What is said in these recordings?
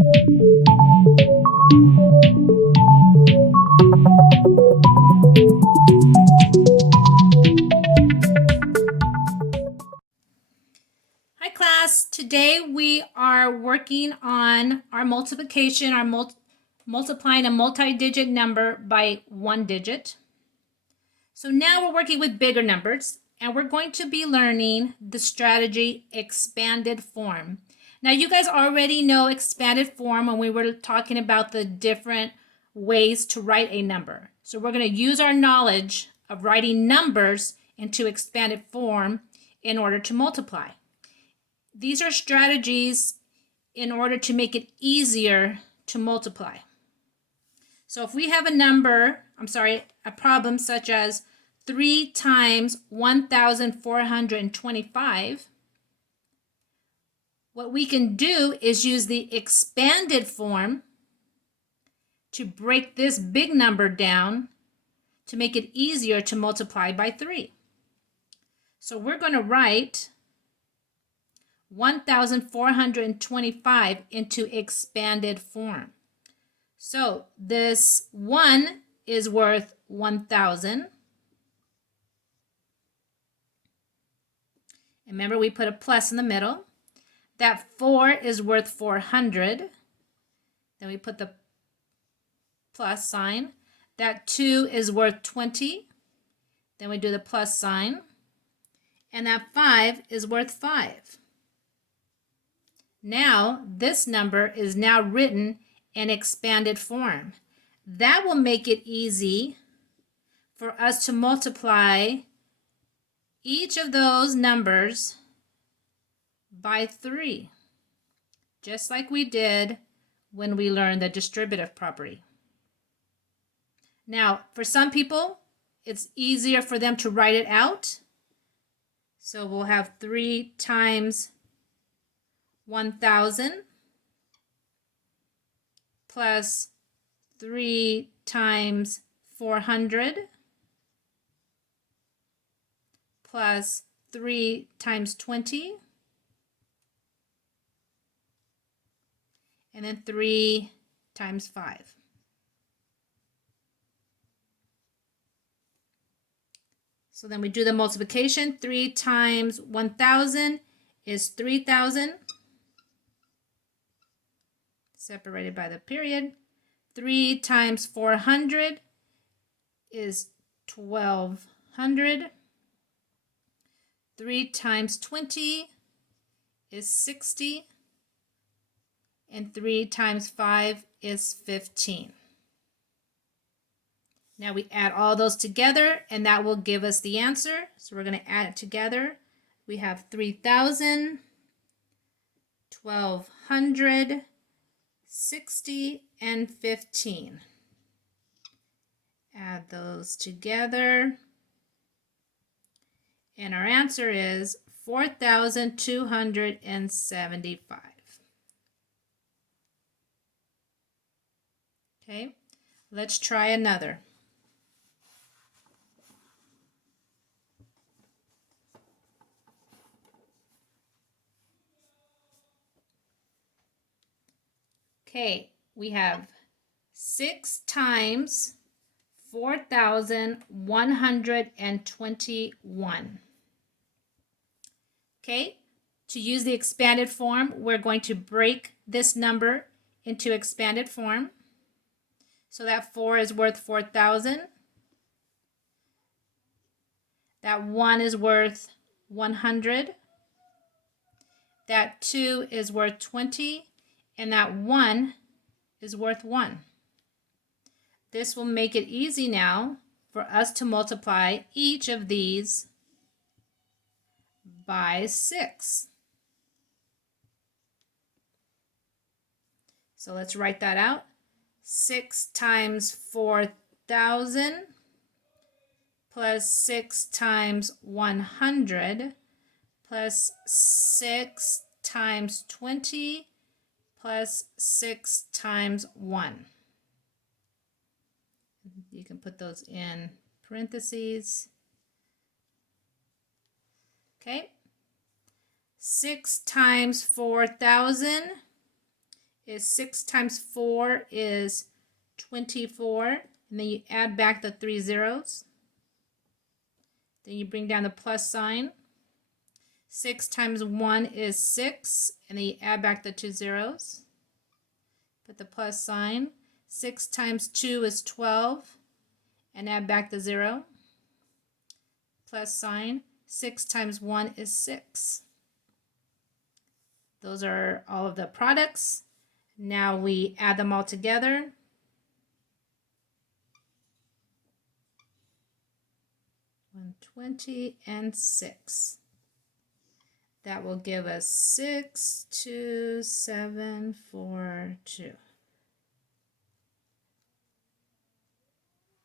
Hi class, today we are working on our multiplication, multiplying a multi-digit number by one digit. So now we're working with bigger numbers and we're going to be learning the strategy expanded form. Now you guys already know expanded form when we were talking about the different ways to write a number. So we're going to use our knowledge of writing numbers into expanded form in order to multiply. These are strategies in order to make it easier to multiply. So if we have a problem such as 3 times 1,425, what we can do is use the expanded form to break this big number down to make it easier to multiply by 3. So we're going to write 1,425 into expanded form. So this 1 is worth 1,000. Remember, we put a plus in the middle. That 4 is worth 400. Then we put the plus sign. That 2 is worth 20. Then we do the plus sign. And that 5 is worth 5. Now, this number is now written in expanded form. That will make it easy for us to multiply each of those numbers by 3, just like we did when we learned the distributive property. Now, for some people, it's easier for them to write it out. So we'll have 3 times 1,000 plus 3 times 400 plus 3 times 20 and then 3 times 5. So then we do the multiplication. 3 times 1,000 is 3,000. Separated by the period. 3 times 400 is 1,200. 3 times 20 is 60. And 3 times 5 is 15. Now we add all those together and that will give us the answer. So we're going to add it together. We have 3,000, 1,200, 60, and 15. Add those together. And our answer is 4,275. Okay, let's try another. Okay, we have 6 times 4,121. Okay, to use the expanded form, we're going to break this number into expanded form. So that 4 is worth 4,000. That 1 is worth 100. That 2 is worth 20. And that 1 is worth 1. This will make it easy now for us to multiply each of these by 6. So let's write that out. 6 times 4,000 plus 6 times 100 plus 6 times 20 plus 6 times 1. You can put those in parentheses. Okay. 6 times 4,000 is 6 times 4 is 24. And then you add back the 3 zeros. Then you bring down the plus sign. 6 times 1 is 6. And then you add back the 2 zeros. Put the plus sign. 6 times 2 is 12. And add back the 0. Plus sign. 6 times 1 is 6. Those are all of the products. Now we add them all together. $120 and 6. That will give us 62742.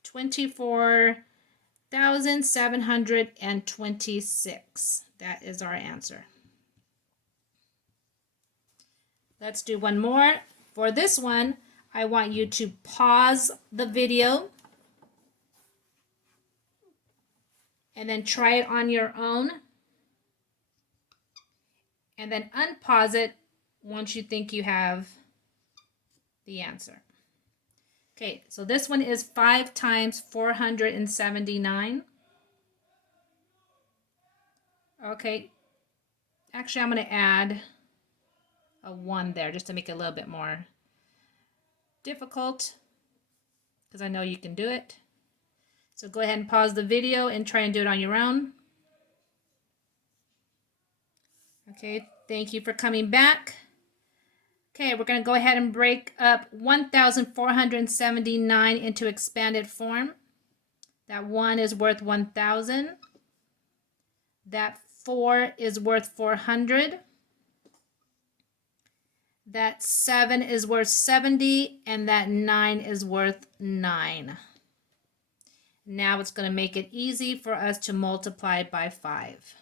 24,726. That is our answer. Let's do one more. For this one, I want you to pause the video and then try it on your own. And then unpause it once you think you have the answer. Okay, so this one is 5 times 479. Okay, actually I'm going to add a 1 there just to make it a little bit more difficult because I know you can do it. So go ahead and pause the video and try and do it on your own. Okay, thank you for coming back. Okay, we're going to go ahead and break up 1,479 into expanded form. That 1 is worth 1,000. That 4 is worth 400. That 7 is worth 70, and that 9 is worth 9. Now it's going to make it easy for us to multiply by 5.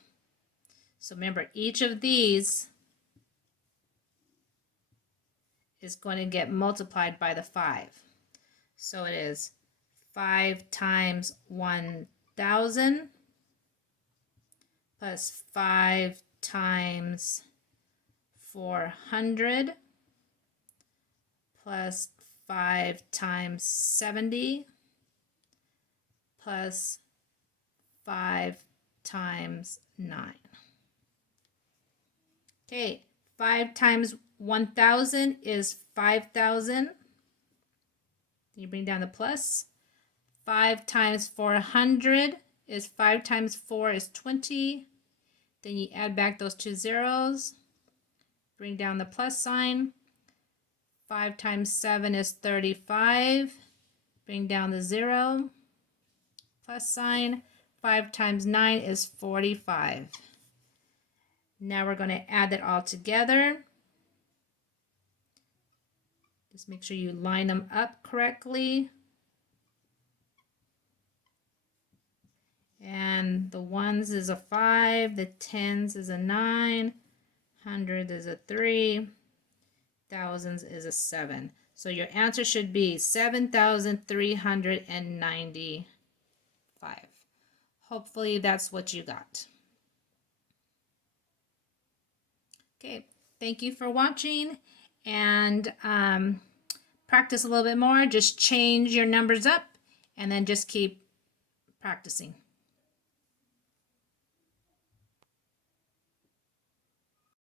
So remember, each of these is going to get multiplied by the 5. So it is 5 times 1,000 plus 5 times 400 plus 5 times 70 plus 5 times 9. Okay, 5 times 1,000 is 5,000. You bring down the plus. 5 times 400 is 5 times 4 is 20. Then you add back those 2 zeros. Bring down the plus sign. 5 times 7 is 35. Bring down the 0. Plus sign. 5 times 9 is 45. Now we're going to add it all together. Just make sure you line them up correctly. And the ones is a 5, the tens is a 9, hundreds is a 3, thousands is a 7. So your answer should be 7,395. Hopefully that's what you got. Okay, thank you for watching, and practice a little bit more. Just change your numbers up and then just keep practicing.